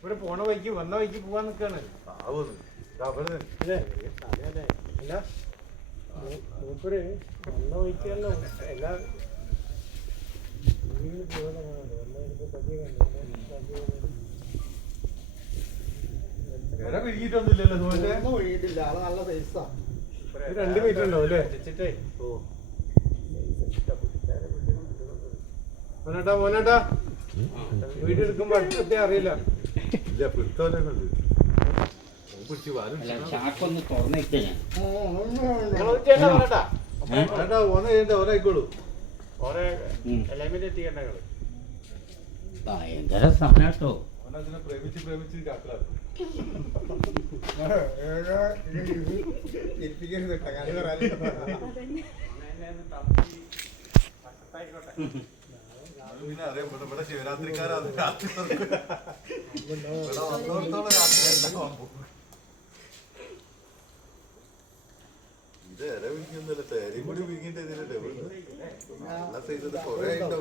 ഇവിടെ പോണ വഴിക്ക് വന്ന വഴിക്ക് പോവാൻ നിക്കാണ്. മൂപ്പര് വന്ന വഴിക്കല്ലോ എല്ലാ ഒഴുകിയിട്ടില്ല. ആള് നല്ല സൈസാ. 2 മീറ്റർ ഉണ്ടാവും അല്ലേ? മോനേട്ടാ വീഡിയോ എടുക്കുമ്പോ അടുത്തത്തെ അറിയില്ല. ചാക്കൊന്ന് തുറന്നിട്ടേ ഭയങ്കര സാധനാട്ടോ. ശിവരാത്രിക്കാരാണ് ഇത് ഇര വിളിക്കുന്നില്ല. തേരയും കൂടി വിളിക്കേണ്ടതില്ലേ? നല്ല സൈസ് കൊറേ ഉണ്ടാവും.